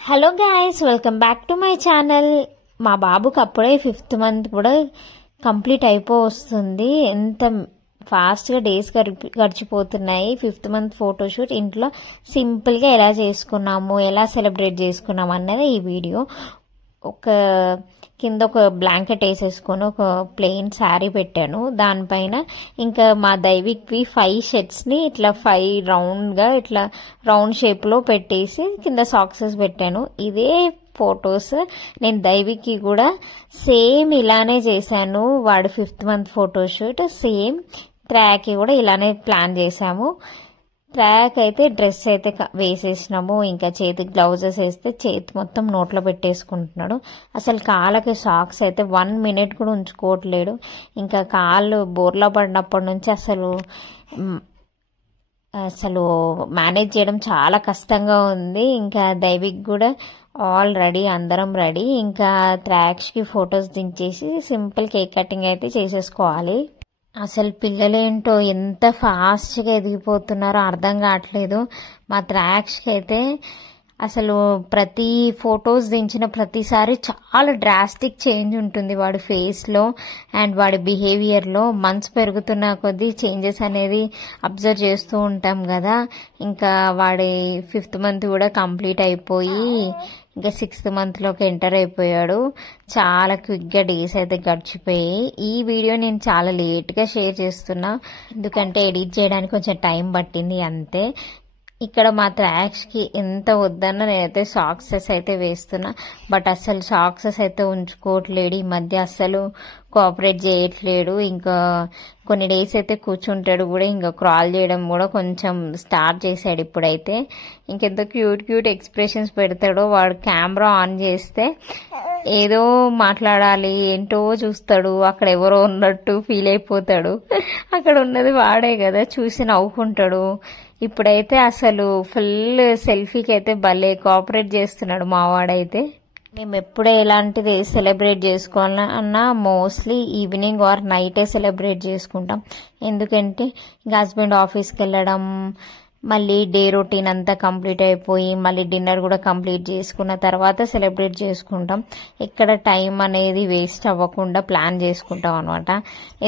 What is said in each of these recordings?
Hello guys, welcome back to my channel. మా బాబుకి అప్పుడే 5th మంత్ కూడా కంప్లీట్ వస్తుంది. ఎంత ఫాస్ట్గా డేస్ గడిచిపోతున్నాయి. 5th మంత్ ఫోటోషూట్ ఇంట్లో సింపుల్గా ఎలా చేసుకున్నాము, ఎలా సెలబ్రేట్ చేసుకున్నాము అన్నది ఈ వీడియో. కింద ఒక బ్లాంకెట్ వేసేసుకొని ఒక ప్లెయిన్ శారీ పెట్టాను. దానిపైన ఇంకా మా దైవిక్వి 5 షర్ట్స్ని ఇట్లా 5 రౌండ్గా ఇట్లా రౌండ్ షేప్లో పెట్టేసి కింద సాక్సెస్ పెట్టాను. ఇదే ఫొటోస్ నేను దైవిక్కి కూడా సేమ్ ఇలానే చేశాను. వాడి 5th మంత్ ఫోటోషూట్ సేమ్. ట్రాక్కి కూడా ఇలానే ప్లాన్ చేశాము. ట్రాక్ అయితే డ్రెస్ అయితే వేసేసినాము. ఇంకా చేతికి గ్లౌజెస్ వేస్తే చేతి మొత్తం నోట్లో పెట్టేసుకుంటున్నాడు. అసలు కాళ్ళకి సాక్స్ అయితే 1 మినిట్ కూడా ఉంచుకోవట్లేడు. ఇంకా కాళ్ళు బోర్లా పడినప్పటి నుంచి అసలు మేనేజ్ చేయడం చాలా కష్టంగా ఉంది. ఇంకా దైవిక్ కూడా ఆల్ రెడీ, అందరం రెడీ. ఇంకా ట్రాక్స్కి ఫొటోస్ దించేసి సింపుల్ కేక్ కటింగ్ అయితే చేసేసుకోవాలి. అసలు పిల్లలేంటో ఎంత ఫాస్ట్గా ఎదిగిపోతున్నారో అర్థం కావట్లేదు. మా ట్రాక్స్కి అయితే అసలు ప్రతి ఫొటోస్ దించిన ప్రతిసారి చాలా డ్రాస్టిక్ చేంజ్ ఉంటుంది వాడి ఫేస్లో అండ్ వాడి బిహేవియర్లో. మంత్స్ పెరుగుతున్న కొద్దీ చేంజెస్ అనేది అబ్జర్వ్ చేస్తూ ఉంటాం కదా. ఇంకా వాడి 5th మంత్ కూడా కంప్లీట్ అయిపోయి ఇంకా 6th మంత్లోకి ఎంటర్ అయిపోయాడు. చాలా క్విక్గా డేస్ అయితే గడిచిపోయాయి. ఈ వీడియో నేను చాలా లేట్గా షేర్ చేస్తున్నా, ఎందుకంటే ఎడిట్ చేయడానికి కొంచెం టైం పట్టింది అంతే. ఇక్కడ మా ట్రాక్స్కి ఎంత వద్దన్నా నేనైతే సాక్సెస్ అయితే వేస్తున్నా. బట్ అస్సలు సాక్సెస్ అయితే ఉంచుకోవట్లేడు. ఈ మధ్య అస్సలు కోఆపరేట్ చేయట్లేడు. ఇంకా కొన్ని డేస్ అయితే కూర్చుంటాడు కూడా. ఇంకా క్రాల్ చేయడం కూడా కొంచెం స్టార్ట్ చేశాడు ఇప్పుడైతే. ఇంకెంత క్యూట్ ఎక్స్ప్రెషన్స్ పెడతాడో. వాడు కెమెరా ఆన్ చేస్తే ఏదో మాట్లాడాలి ఏంటో చూస్తాడు. అక్కడ ఎవరో ఉన్నట్టు ఫీల్ అయిపోతాడు. అక్కడ ఉన్నది వాడే కదా, చూసి నవ్వుకుంటాడు. ఇప్పుడైతే అసలు ఫుల్ సెల్ఫీకి అయితే భలే కోఆపరేట్ చేస్తున్నాడు మా వాడైతే. మేము ఎప్పుడే ఎలాంటిది సెలబ్రేట్ చేసుకోవాలన్నా మోస్ట్లీ ఈవినింగ్ ఆర్ నైటే సెలబ్రేట్ చేసుకుంటాం. ఎందుకంటే ఇంకా హస్బెండ్ ఆఫీస్కి వెళ్ళడం, మళ్ళీ డే రొటీన్ అంతా కంప్లీట్ అయిపోయి మళ్ళీ డిన్నర్ కూడా కంప్లీట్ చేసుకున్న తర్వాత సెలబ్రేట్ చేసుకుంటాం. ఇక్కడ టైం అనేది వేస్ట్ అవ్వకుండా ప్లాన్ చేసుకుంటాం అనమాట.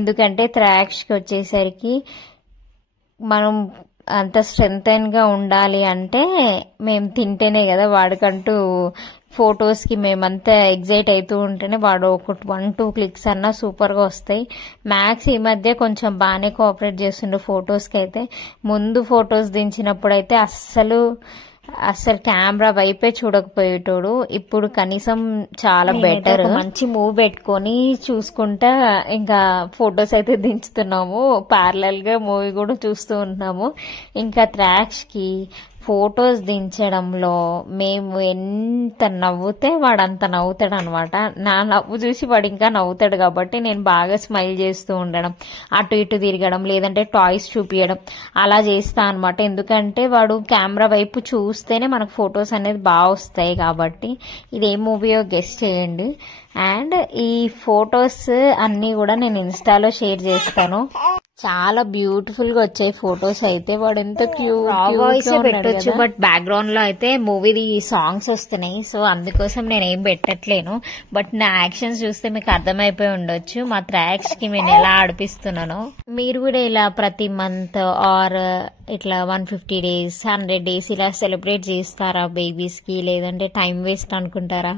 ఎందుకంటే ట్రాక్స్కి వచ్చేసరికి మనం అంత స్ట్రెంగ్తన్గా ఉండాలి అంటే మేము తింటేనే కదా. వాడికంటూ ఫొటోస్కి మేమంతా ఎగ్జైట్ అవుతూ ఉంటేనే వాడు ఒక 1-2 క్లిక్స్ అన్నా సూపర్గా వస్తాయి. మ్యాక్స్ ఈ మధ్య కొంచెం బాగానే కోఆపరేట్ చేస్తుండే ఫొటోస్కి అయితే. ముందు ఫొటోస్ దించినప్పుడు అయితే అస్సలు కెమెరా వైపే చూడకపోయేటోడు. ఇప్పుడు కనీసం చాలా బెటర్. మంచి మూవ్ పెట్టుకొని చూసుకుంటా ఇంకా ఫొటోస్ అయితే దించుతున్నాము. ప్యారలల్ గా మూవీ కూడా చూస్తూ ఉన్నాము. ఇంకా ట్రాక్స్కి ఫొటోస్ దించడంలో మేము ఎంత నవ్వుతే వాడు అంత నవ్వుతాడు అనమాట. నా నవ్వు చూసి వాడు ఇంకా నవ్వుతాడు కాబట్టి నేను బాగా స్మైల్ చేస్తూ ఉండడం, అటు ఇటు తిరగడం, లేదంటే టాయ్స్ చూపించడం అలా చేస్తా అనమాట. ఎందుకంటే వాడు కెమెరా వైపు చూస్తేనే మనకు ఫొటోస్ అనేది బాగా వస్తాయి కాబట్టి. ఇది ఏ మూవీయో గెస్ చేయండి. అండ్ ఈ ఫొటోస్ అన్నీ కూడా నేను ఇన్స్టాలో షేర్ చేస్తాను. చాలా బ్యూటిఫుల్ గా వచ్చాయి ఫొటోస్ అయితే. వాడు ఎంత క్యూట్ పెట్టొచ్చు, బట్ బ్యాక్గ్రౌండ్ లో అయితే మూవీది సాంగ్స్ వస్తున్నాయి. సో అందుకోసం నేను ఏం పెట్టట్లేను. బట్ నా యాక్షన్స్ చూస్తే మీకు అర్థమైపోయి ఉండొచ్చు మా ట్రాక్స్ కి నేను ఎలా ఆడిపిస్తున్నాను. మీరు కూడా ఇలా ప్రతి మంత్ ఆర్ ఇట్లా 150 days 100 days ఇలా సెలబ్రేట్ చేస్తారా బేబీస్ కి? లేదంటే టైం వేస్ట్ అనుకుంటారా?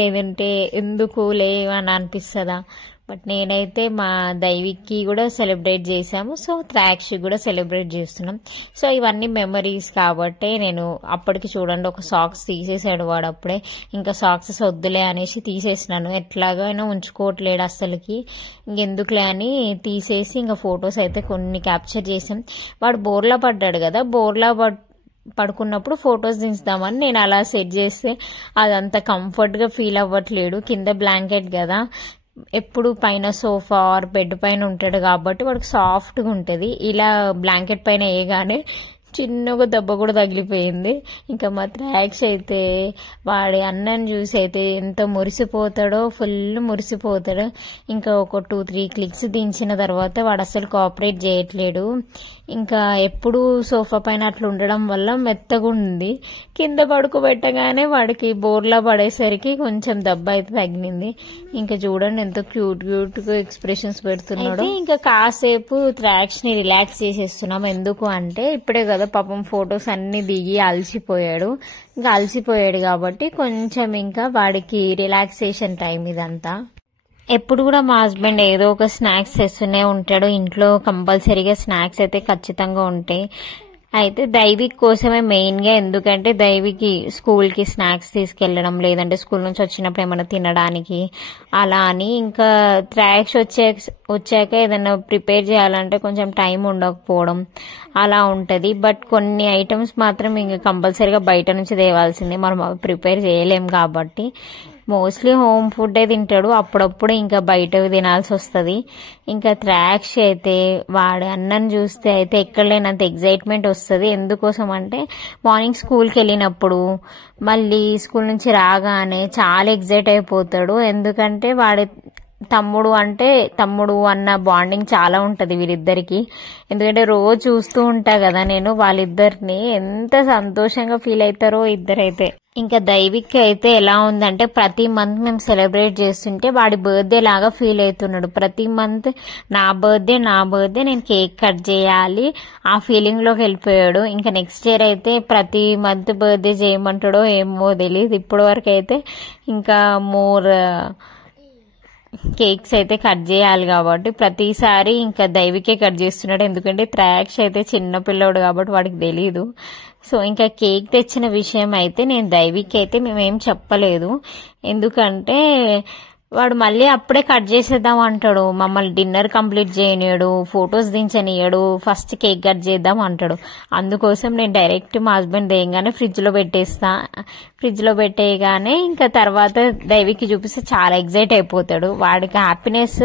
లేదంటే ఎందుకు లేవని అనిపిస్తుందా? బట్ నేనైతే మా దైవిక్కి కూడా సెలబ్రేట్ చేశాము. సో ట్రాక్స్ కూడా సెలబ్రేట్ చేస్తున్నాం. సో ఇవన్నీ మెమరీస్ కాబట్టి నేను అప్పటికి చూడండి ఒక సాక్స్ తీసేసాడు వాడు అప్పుడే. ఇంకా సాక్సెస్ వద్దులే అనేసి తీసేసినాను. ఎట్లాగైనా ఉంచుకోవట్లేడు అస్సలకి. ఇంకెందుకులే అని తీసేసి ఇంకా ఫొటోస్ అయితే కొన్ని క్యాప్చర్ చేసాం. వాడు బోర్లా పడ్డాడు కదా, బోర్లా పడుకున్నప్పుడు ఫొటోస్ దించుదామని నేను అలా సెట్ చేస్తే అదంతా కంఫర్ట్గా ఫీల్ అవ్వట్లేడు. కింద బ్లాంకెట్ కదా, ఎప్పుడు పైన సోఫా ఆర్ బెడ్ పైన ఉంటాడు కాబట్టి వాడికి సాఫ్ట్గా ఉంటుంది. ఇలా బ్లాంకెట్ పైన వేయగానే చిన్నగా దెబ్బ కూడా తగిలిపోయింది. ఇంకా మా ట్రాక్స్ అయితే వాడి అన్నని చూసి అయితే ఎంత మురిసిపోతాడో, ఫుల్ మురిసిపోతాడు. ఇంకా ఒక 2-3 క్లిక్స్ దించిన తర్వాత వాడు అసలు కోఆపరేట్ చేయట్లేడు. ఇంకా ఎప్పుడు సోఫా పైన అట్లా ఉండడం వల్ల మెత్తగా ఉంది. కింద పడుకోబెట్టగానే వాడికి బోర్లా పడేసరికి కొంచెం దెబ్బ అయితే తగిలింది. ఇంకా చూడండి ఎంత క్యూట్ క్యూట్ గా ఎక్స్ప్రెషన్స్ పెడుతున్నాడు. ఇంకా కాసేపు త్రాక్ష్ ని రిలాక్స్ చేసేస్తున్నాం. ఎందుకు అంటే ఇప్పుడే కదా పాపం ఫొటోస్ అన్ని దిగి అలసిపోయాడు. ఇంకా అలసిపోయాడు కాబట్టి కొంచెం ఇంకా వాడికి రిలాక్సేషన్ టైం ఇదంతా. ఎప్పుడు కూడా మా హస్బెండ్ ఏదో ఒక స్నాక్స్ తెస్తూనే ఉంటాడు. ఇంట్లో కంపల్సరీగా స్నాక్స్ అయితే ఖచ్చితంగా ఉంటాయి. అయితే దైవిక్ కోసమే మెయిన్ గా, ఎందుకంటే దైవికి స్కూల్ కి స్నాక్స్ తీసుకెళ్లడం, లేదంటే స్కూల్ నుంచి వచ్చినప్పుడు ఏమైనా తినడానికి అలా అని. ఇంకా ట్రాక్స్ వచ్చాక ఏదైనా ప్రిపేర్ చేయాలంటే కొంచెం టైం ఉండకపోవడం అలా ఉంటది. బట్ కొన్ని ఐటమ్స్ మాత్రం ఇంకా కంపల్సరీగా బయట నుంచి తేవాల్సిందే, మనం ప్రిపేర్ చేయలేం కాబట్టి. మోస్ట్లీ హోమ్ ఫుడ్ తింటాడు, అప్పుడప్పుడు ఇంకా బయట తినాల్సి వస్తుంది. ఇంకా త్రాక్ష అయితే వాడు అన్నం చూస్తే అయితే ఎక్కడ లేనంత ఎగ్జైట్మెంట్ వస్తుంది. ఎందుకోసం అంటే మార్నింగ్ స్కూల్కి వెళ్ళినప్పుడు మళ్ళీ స్కూల్ నుంచి రాగానే చాలా ఎగ్జైట్ అయిపోతాడు. ఎందుకంటే వాడి తమ్ముడు అన్న బాండింగ్ చాలా ఉంటది వీరిద్దరికి. ఎందుకంటే రోజు చూస్తూ ఉంటా కదా నేను వాళ్ళిద్దరిని, ఎంత సంతోషంగా ఫీల్ అవుతారో ఇద్దరైతే. ఇంకా దైవిక్ అయితే ఎలా ఉందంటే ప్రతి మంత్ మేము సెలబ్రేట్ చేస్తుంటే వాడి బర్త్డే లాగా ఫీల్ అవుతున్నాడు. ప్రతి మంత్ నా బర్త్డే నేను కేక్ కట్ చేయాలి ఆ ఫీలింగ్ లోకి వెళ్ళిపోయాడు. ఇంకా నెక్స్ట్ ఇయర్ అయితే ప్రతి మంత్ బర్త్డే చేయమంటాడో ఏమో తెలియదు. ఇప్పటి వరకు అయితే ఇంకా మోర్ కేక్స్ అయితే కట్ చేయాలి కాబట్టి ప్రతిసారి ఇంకా దైవికే కట్ చేస్తున్నాడు. ఎందుకంటే త్రాక్ష అయితే చిన్న పిల్లోడు కాబట్టి వాడికి తెలీదు. సో ఇంకా కేక్ తెచ్చిన విషయం అయితే నేను దైవిక్ అయితే మేమేం చెప్పలేదు. ఎందుకంటే వాడు మళ్ళీ అప్పుడే కట్ చేసేద్దాం అంటాడు, మమ్మల్ని డిన్నర్ కంప్లీట్ చేయనియడు, ఫొటోస్ దించనియడు, ఫస్ట్ కేక్ కట్ చేద్దాం అంటాడు. అందుకోసం నేను డైరెక్ట్ మా హస్బెండ్ దేయంగానే ఫ్రిడ్జ్ లో పెట్టేస్తా. ఫ్రిడ్జ్ లో పెట్టేయగానే ఇంకా తర్వాత దైవికి చూపిస్తే చాలా ఎగ్జైట్ అయిపోతాడు. వాడికి హ్యాపీనెస్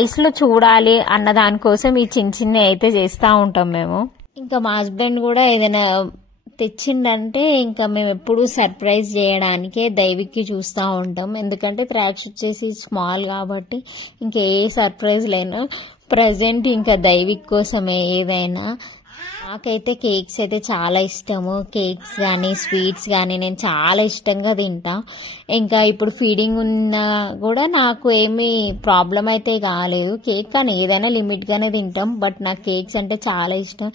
ఐస్ లో చూడాలి అన్న దానికోసం ఈ చిన్న అయితే చేస్తా ఉంటాం మేము. ఇంకా మా హస్బెండ్ కూడా ఏదైనా తెచ్చిండంటే ఇంకా మేము ఎప్పుడు సర్ప్రైజ్ చేయడానికే దైవిక్కి చూస్తూ ఉంటాం. ఎందుకంటే త్రాక్ష వచ్చేసి స్మాల్ కాబట్టి ఇంకా ఏ సర్ప్రైజ్ లేను ప్రజెంట్ ఇంకా దైవిక్ కోసమే ఏదైనా. నాకైతే కేక్స్ అయితే చాలా ఇష్టము. కేక్స్ కానీ స్వీట్స్ కానీ నేను చాలా ఇష్టంగా తింటా. ఇంకా ఇప్పుడు ఫీడింగ్ ఉన్నా కూడా నాకు ఏమీ ప్రాబ్లం అయితే కాలేదు. కేక్ కానీ ఏదైనా లిమిట్గానే తింటాం. బట్ నాకు కేక్స్ అంటే చాలా ఇష్టం.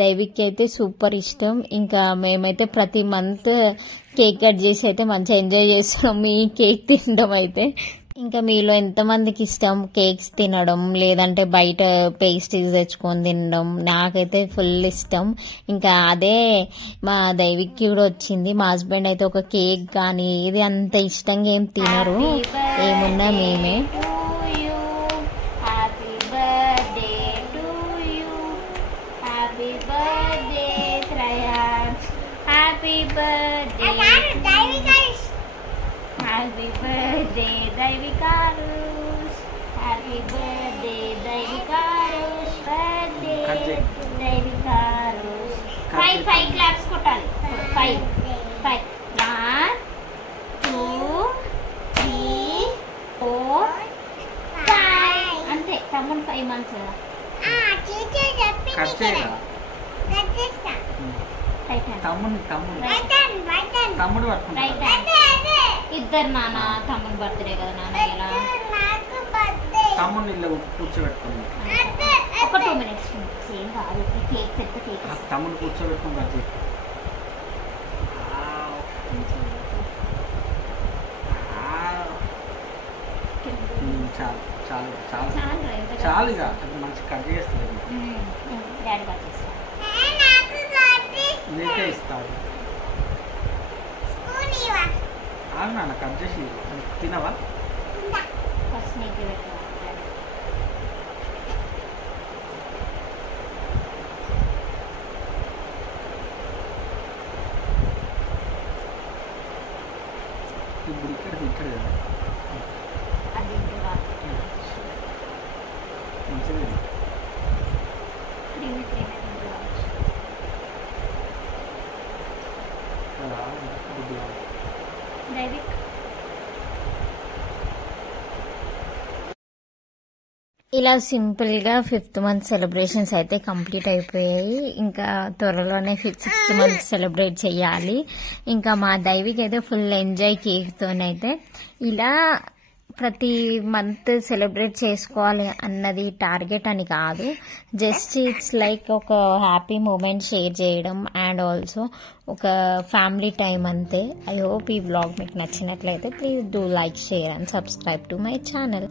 దైవిక్ అయితే సూపర్ ఇష్టం. ఇంకా మేమైతే ప్రతి మంత్ కేక్ కట్ చేసి అయితే మంచిగా ఎంజాయ్ చేస్తున్నాం ఈ కేక్ తినడం అయితే. ఇంకా మీలో ఎంతమందికి ఇష్టం కేక్స్ తినడం, లేదంటే బయట పేస్ట్రీస్ తెచ్చుకొని తినడం? నాకైతే ఫుల్ ఇష్టం. ఇంకా అదే మా దైవిక్కి కూడా వచ్చింది. మా హస్బెండ్ అయితే ఒక కేక్ కానీ ఇది అంత ఇష్టంగా ఏం తినరు, ఏమున్నా మేమే. Happy birthday, Daivikarush. Happy birthday, Daivikarush. Birthday, Daivikarush. Five claps kotali. Five. 1, 2, 3, 4, 5. Ante, tamun 5 months. Teacher చెప్పింది కదా. కట్టేస్తా. తమ్ముడు పట్టుకుంటా. ఇద్దరు నాన్న తమ్ముడు బర్త్డే కదా నాన్న, ఇలా తమ్ముడు ఇల్లు కూర్చోబెట్టుకుని ఒక 2 minutes సేమ్ కాదు. కేక్ పెద్ద కేక్ తమ్ముడు కూర్చోబెట్టుకుని బర్త్డే చాలు చాలు చాలు చాలు ఇక మంచి కట్ చేస్తుంది. డాడీ కట్ చేస్తాను, నీకే ఇస్తాడు. నాన్న కట్ చేసి తినవా? ఫస్ట్ నీకే పెట్టాలి. ఇప్పుడు ఇక్కడ తింటాడు కదా అది మంచిది. ఇలా సింపుల్గా 5th మంత్ సెలబ్రేషన్స్ అయితే కంప్లీట్ అయిపోయాయి. ఇంకా త్వరలోనే 6th మంత్ సెలబ్రేట్ చేయాలి. ఇంకా మా దైవికి అయితే ఫుల్ ఎంజాయ్ కేక్తోనైతే. ఇలా ప్రతి మంత్ సెలబ్రేట్ చేసుకోవాలి అన్నది టార్గెట్ అని కాదు, జస్ట్ ఇట్స్ లైక్ ఒక హ్యాపీ మూమెంట్ షేర్ చేయడం అండ్ ఆల్సో ఒక ఫ్యామిలీ టైం అంతే. ఐ హోప్ ఈ వ్లాగ్ మీకు నచ్చినట్లయితే please do like, share and subscribe to my channel.